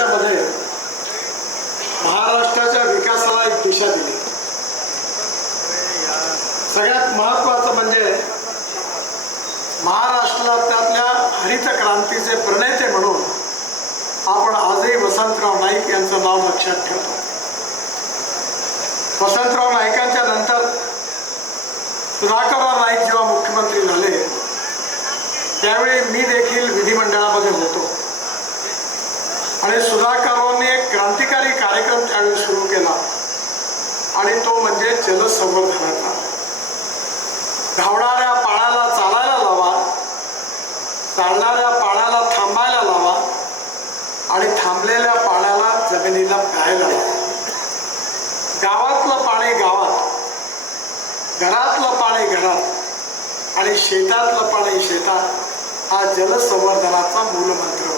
आयुष्यामध्ये महाराष्ट्राच्या विकासाला एक दिशा दिली। सगळ्यात महत्त्वाचं म्हणजे महाराष्ट्रातल्या हरित क्रांतीचे प्रणेते म्हणून आपण आजही वसंतराव नाईक यांचं नाव लक्षात ठेवतो। वसंतराव नाईकांच्या नंतर सुधाकरराव नाईक जेव्हा मुख्यमंत्री झाले त्यावेळी मी देखील विधिमंडळामध्ये होतो आणि सुधाकररावांनी एक क्रांतिकारी कार्यक्रम त्यावेळी सुरू केला आणि तो म्हणजे जलसंवर्धनाचा। धावणाऱ्या पाण्याला चालायला लावा, चालणाऱ्या पाण्याला थांबायला लावा आणि थांबलेल्या पाण्याला जमिनीला प्यायला लावा। गावातलं पाणी गावात, घरातलं पाणी घरात आणि शेतातलं पाणी शेतात, हा जलसंवर्धनाचा मूलमंत्र